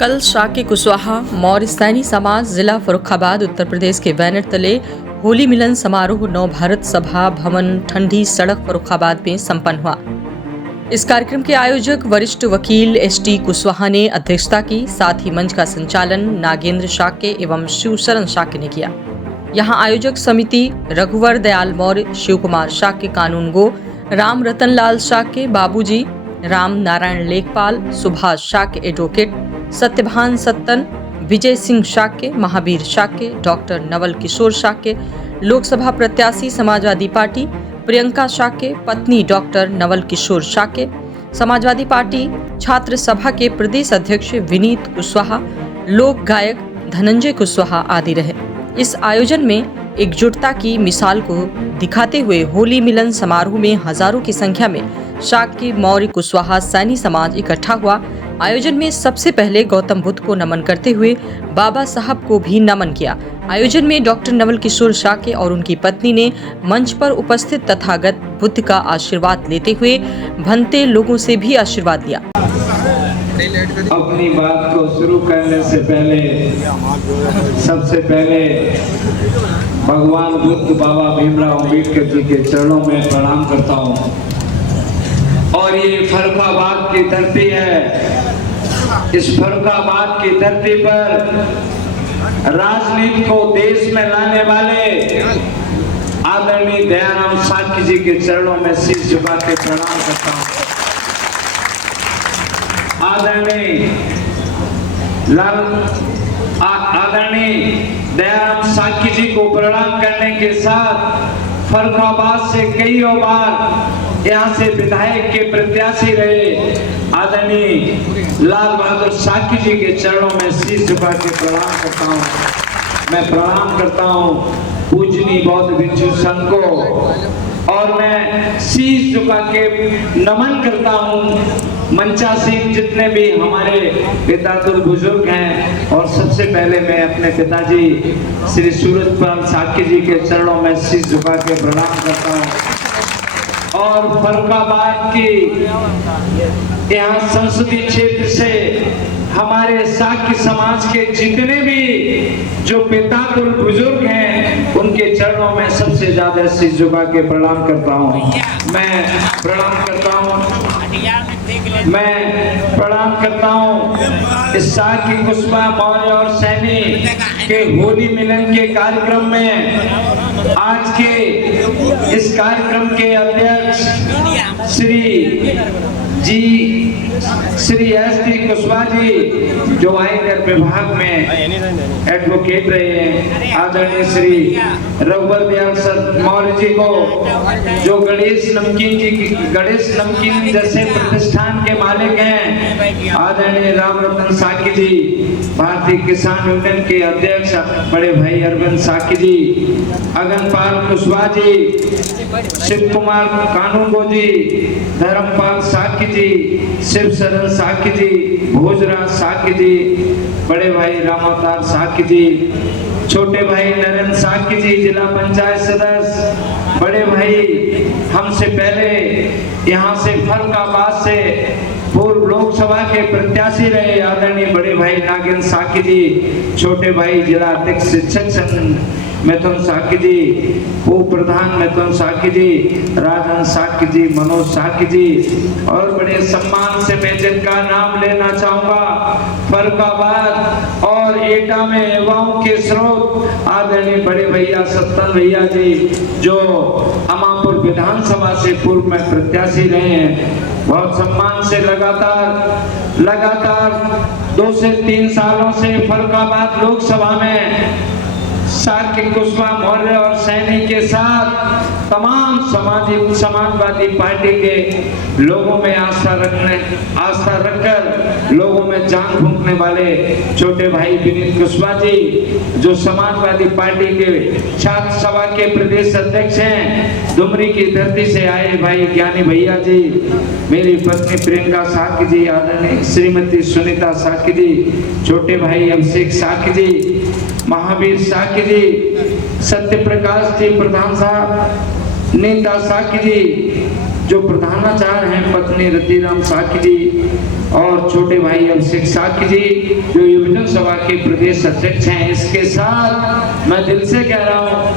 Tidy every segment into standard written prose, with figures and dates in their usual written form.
कल शाक्य कुशवाहा मौर्य सैनी समाज जिला फर्रुखाबाद उत्तर प्रदेश के बैनर तले होली मिलन समारोह नव भारत सभा भवन ठंडी सड़क फर्रुखाबाद में संपन्न हुआ। इस कार्यक्रम के आयोजक वरिष्ठ वकील एस.टी. कुशवाहा ने अध्यक्षता की। साथ ही मंच का संचालन नागेंद्र शाक्य एवं शिवशरण शाक्य ने किया। यहाँ आयोजक समिति रघुवर दयाल मौर्य, शिव कुमार शाक्य कानून गो, राम रतन लाल शाक्य बाबूजी, राम नारायण लेखपाल, सुभाष शाक्य एडवोकेट, सत्यभान सत्तन, विजय सिंह शाक्य, महावीर शाक्य, डॉक्टर नवल किशोर शाक्य, लोकसभा प्रत्याशी समाजवादी पार्टी प्रियंका शाक्य, पत्नी डॉक्टर नवल किशोर शाक्य, समाजवादी पार्टी छात्र सभा के प्रदेश अध्यक्ष विनीत कुशवाहा, लोक गायक धनंजय कुशवाहा आदि रहे। इस आयोजन में एकजुटता की मिसाल को दिखाते हुए होली मिलन समारोह में हजारों की संख्या में शाक्य मौर्य कुशवाहा सैनी समाज इकट्ठा हुआ। आयोजन में सबसे पहले गौतम बुद्ध को नमन करते हुए बाबा साहब को भी नमन किया। आयोजन में डॉक्टर नवल किशोर शाक्य और उनकी पत्नी ने मंच पर उपस्थित तथागत बुद्ध का आशीर्वाद लेते हुए भंते लोगों से भी आशीर्वाद लिया। अपनी बात को शुरू करने से पहले सबसे पहले भगवान बुद्ध बाबा भीमराव अम्बेडकर जी के चरणों में प्रणाम करता हूँ। और ये फर्रुखाबाद की धरती है। इस फर्रुखाबाद की धरती पर राजनीति को देश में लाने वाले आदरणीय दयाराम शाक्य जी के चरणों में शीश झुका के प्रणाम करता हूँ। आदरणीय दयाराम शाक्य जी को प्रणाम करने के साथ फर्रुखाबाद से कई बार यहाँ से विधायक के प्रत्याशी रहे आदरणीय लाल बहादुर शाक्य जी के चरणों में शीश झुका के प्रणाम करता हूँ। मैं प्रणाम करता हूँ पूजनीय बौद्ध भिक्षु संघ को, और मैं शीश झुका के नमन करता हूँ मंचासीन जितने भी हमारे पितातुल बुजुर्ग हैं। और सबसे पहले मैं अपने पिताजी श्री सूरजपाल शाक्य जी के चरणों में शीश झुका के प्रणाम करता हूँ। और फर्रुखाबाद की यहाँ संसदीय क्षेत्र से हमारे शाक्य समाज के जितने भी जो पितातुल बुजुर्ग हैं उनके चरणों में सबसे ज्यादा शीश झुका के प्रणाम करता हूँ। मैं प्रणाम करता हूँ इस शाक्य कुशवाहा मौर्य और सैनी के होली मिलन के कार्यक्रम में। आज के इस कार्यक्रम के अध्यक्ष श्री एस.टी. कुशवाहा जी जो आयकर विभाग में एडवोकेट रहे हैं, आदरणीय श्री रघुवर दयाल मौर्य जी को जो गणेश नमकीन जैसे प्रतिष्ठान के मालिक हैं, आदरणीय राम रतन शाक्य जी, भारतीय किसान यूनियन के अध्यक्ष बड़े भाई अरविंद शाक्य जी, अगनपाल कुशवाहा जी, शिव कुमार कानून गो जी, धर्मपाल शाक्य जी, शिवशरण शाक्य जी, भोजराज शाक्य जी, बड़े भाई रामावतार शाक्य जी, छोटे भाई नरेंद्र शाक्य जी जिला पंचायत सदस्य, बड़े भाई हमसे पहले यहाँ से फर्रुखाबाद से पूर्व लोकसभा के प्रत्याशी रहे आदरणीय बड़े भाई नागेंद्र शाक्य जी, छोटे भाई जिला अध्यक्ष शिक्षक संघ मिथुन शाक्य जी, उप प्रधान मिथुन शाक्य जी, राजन शाक्य जी, मनोज शाक्य जी, और बड़े सम्मान से मैं जिनका नाम लेना चाहूंगा फर्रुखाबाद और एटा में युवाओं के स्रोत आदरणीय बड़े भैया सत्तन भैया जी जो अमापुर विधानसभा से पूर्व में प्रत्याशी रहे हैं। बहुत सम्मान से लगातार 2 से 3 सालों से फर्रुखाबाद लोकसभा में शाक्य कुशवाहा मौर्य और सैनी के साथ तमाम समाजवादी पार्टी के लोगों में आस्था रखकर लोगों में जान फूंकने वाले छोटे भाई विनीत कुशवाहा जी जो समाजवादी पार्टी के छात्र सभा के प्रदेश अध्यक्ष हैं, डुमरी की धरती से आए भाई ज्ञानी भैया जी, मेरी पत्नी प्रियंका शाक्य जी, आदरणीय श्रीमती सुनीता शाक्य जी, छोटे भाई अभिषेक शाक्य जी, महावीर शाक्य जी, सत्य प्रकाश जी प्रधान साहब, नीता शाक्य जी, जो प्रधानाचार्य हैं पत्नी रतिराम साकी जी और छोटे भाई अभिषेक साकी जी जो युवजन सभा के प्रदेश अध्यक्ष हैं, इसके साथ मैं दिल से कह रहा हूँ,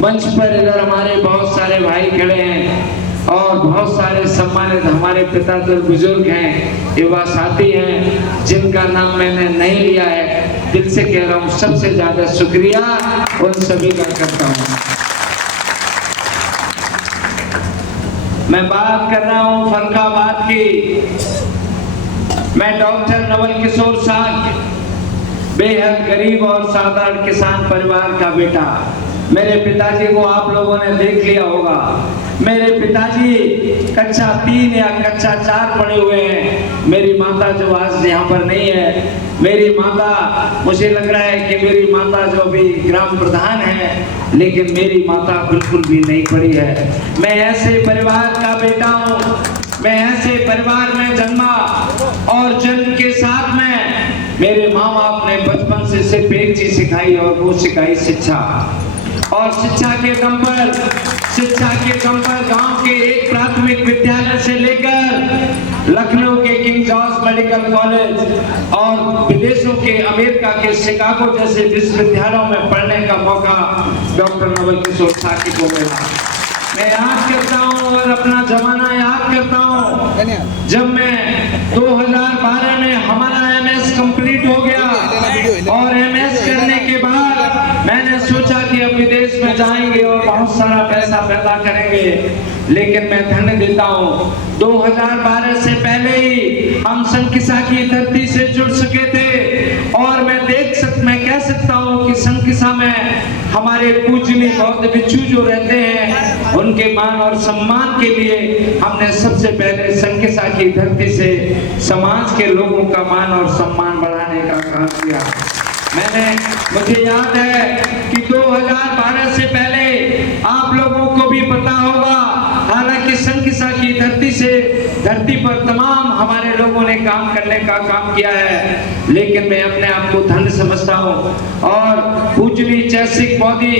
मंच पर इधर हमारे बहुत सारे भाई खड़े हैं और बहुत सारे सम्मानित हमारे पितातर बुजुर्ग हैं, युवा साथी हैं जिनका नाम मैंने नहीं लिया है। दिल से कह रहा हूँ, सबसे ज्यादा शुक्रिया उन सभी का करता हूँ। मैं बात कर रहा हूँ फरुखाबाद की। मैं डॉक्टर नवल किशोर साग, बेहद गरीब और साधारण किसान परिवार का बेटा। मेरे पिताजी को आप लोगों ने देख लिया होगा। मेरे पिताजी कक्षा 3 या कक्षा 4 पढ़े हुए हैं। मेरी माता जो आज यहाँ पर नहीं है, मेरी माता, मुझे लग रहा है कि मेरी माता जो अभी ग्राम प्रधान है, लेकिन मेरी माता बिल्कुल भी नहीं पढ़ी है। मैं ऐसे परिवार का बेटा हूँ, मैं ऐसे परिवार में जन्मा और जन्म के साथ में मेरे माँ बाप ने बचपन से सिर्फ एक चीज सिखाई और वो सिखाई शिक्षा। और शिक्षा के दम पर गांव के एक प्राथमिक विद्यालय से लेकर लखनऊ के किंग जॉर्ज मेडिकल कॉलेज और विदेशों के अमेरिका के शिकागो जैसे विश्वविद्यालयों में पढ़ने का मौका डॉक्टर नवल किशोर साकी को मिला। मैं याद करता हूँ और अपना जमाना याद करता हूँ, जब मैं 2012 में हमारा MS कंप्लीट हो गया और MS करने के बाद मैंने सोचा कि अब विदेश में जाएंगे और बहुत सारा पैसा पैदा करेंगे, लेकिन मैं धन्य देता हूँ 2012 से पहले ही हम संकिसा की धरती से जुड़ सके थे और मैं कह सकता हूँ कि संकिसा में हमारे पूजनीय बौद्ध भिक्षु जो रहते हैं उनके मान और सम्मान के लिए हमने सबसे पहले संकिसा की धरती से समाज के लोगों का मान और सम्मान बढ़ाने का काम किया। मुझे याद है कि 2012 से पहले आप लोगों को भी पता होगा, हालांकि संकिसा की धरती पर तमाम हमारे लोगों ने काम करने का काम किया है, लेकिन मैं अपने आप को धन्य समझता हूँ। और पूजनीय चैसिक बोधि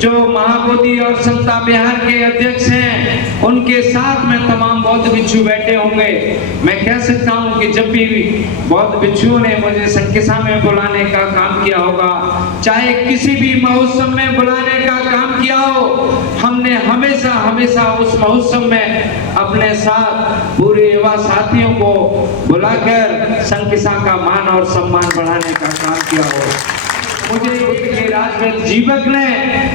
जो महाबोधि और समता बिहार के अध्यक्ष हैं, उनके साथ में तमाम बौद्ध भिक्षु बैठे होंगे। मैं कह सकता हूँ कि जब भी बौद्ध भिक्षुओं ने मुझे संकिसा में बुलाने का काम किया होगा, चाहे किसी भी महोत्सव में बुलाने का काम किया हो, हमने हमेशा उस महोत्सव में अपने साथ पूरे युवा साथियों को बुलाकर संकिसा का मान और सम्मान बढ़ाने का काम किया हो। मुझे राजवेद जीवक ने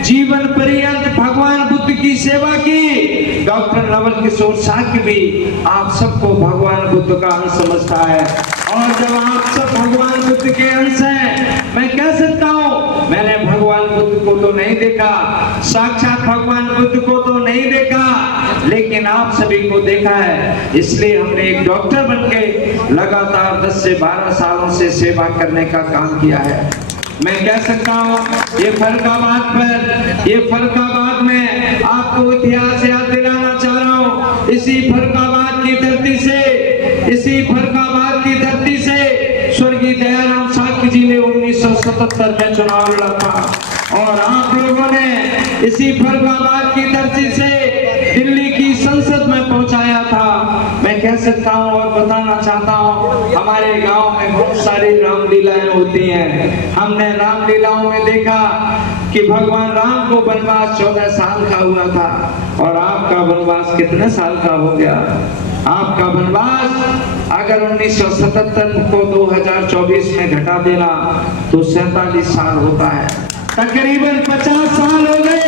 जीवन पर्यंत भगवान बुद्ध की सेवा की। डॉक्टर नवल किशोर साकी भी आप सबको भगवान बुद्ध का अंश समझता है, और जब आप सब भगवान बुद्ध के अंश हैं, मैं कह सकता हूँ मैंने भगवान बुद्ध को तो नहीं देखा, साक्षात भगवान बुद्ध को तो नहीं देखा, लेकिन आप सभी को देखा है। इसलिए हमने एक डॉक्टर बनके लगातार 10 से 12 सालों से सेवा करने का काम किया है। मैं कह सकता हूँ ये फरुखाबाद में आपको इतिहास याद दिलाना चाह रहा हूँ। इसी फरुखाबाद की धरती से स्वर्गीय दयाराम साकी जी ने 1977 में चुनाव लड़ा था, और आप लोगों ने इसी फरुखाबाद की धरती से दिल्ली की संसद में पहुंचाया था। मैं कह सकता हूं और बताना चाहता हूं, हमारे गांव में बहुत सारी रामलीलाएं होती हैं। हमने रामलीलाओं में देखा कि भगवान राम को वनवास 14 साल का हुआ था, और आपका वनवास कितने साल का हो गया? आपका वनवास अगर 1977 को 2024 में घटा देना तो 47 साल होता है। तकरीबन 50 साल हो गए।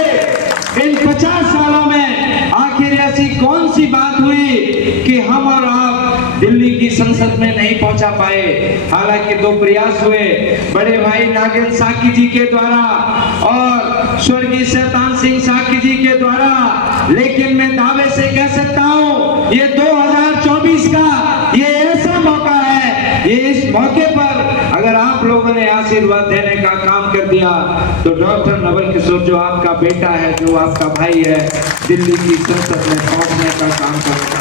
इन 50 सालों में आखिर ऐसी कौन सी बात हुई कि हम और आप दिल्ली की संसद में नहीं पहुंचा पाए? हालांकि 2 प्रयास हुए, बड़े भाई नागेंद्र साकी जी के द्वारा और स्वर्गीय शैतान सिंह साकी जी के द्वारा, लेकिन मैं दावे से कह सकता हूं ये 2024 का ये ऐसा मौका है, ये इस मौके पर अगर आप लोगों ने आशीर्वाद देने का काम कर दिया तो डॉक्टर नवल किशोर जो आपका बेटा है, जो आपका भाई है, दिल्ली की संसद में पहुंचने का काम करेगा।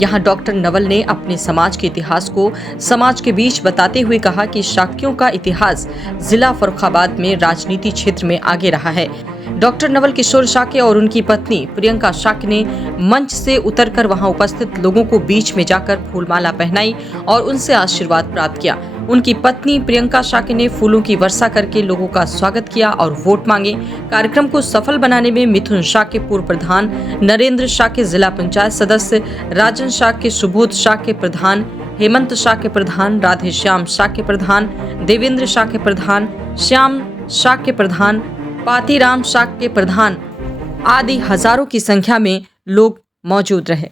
यहाँ डॉक्टर नवल ने अपने समाज के इतिहास को समाज के बीच बताते हुए कहा कि शाक्यों का इतिहास जिला फरुखाबाद में राजनीति क्षेत्र में आगे रहा है। डॉक्टर नवल किशोर शाक्य और उनकी पत्नी प्रियंका शाक्य ने मंच से उतरकर वहां उपस्थित लोगों को बीच में जाकर फूलमाला पहनाई और उनसे आशीर्वाद प्राप्त किया। उनकी पत्नी प्रियंका शाक्य ने फूलों की वर्षा करके लोगों का स्वागत किया और वोट मांगे। कार्यक्रम को सफल बनाने में मिथुन शाक्य पूर्व प्रधान, नरेंद्र शाक्य जिला पंचायत सदस्य, राजन शाक्य, सुबोध शाक्य प्रधान, हेमंत शाक्य प्रधान, राधेश्याम शाक्य प्रधान, देवेंद्र शाक्य प्रधान, श्याम शाक्य प्रधान, पातीराम शाक्य प्रधान आदि हजारों की संख्या में लोग मौजूद रहे।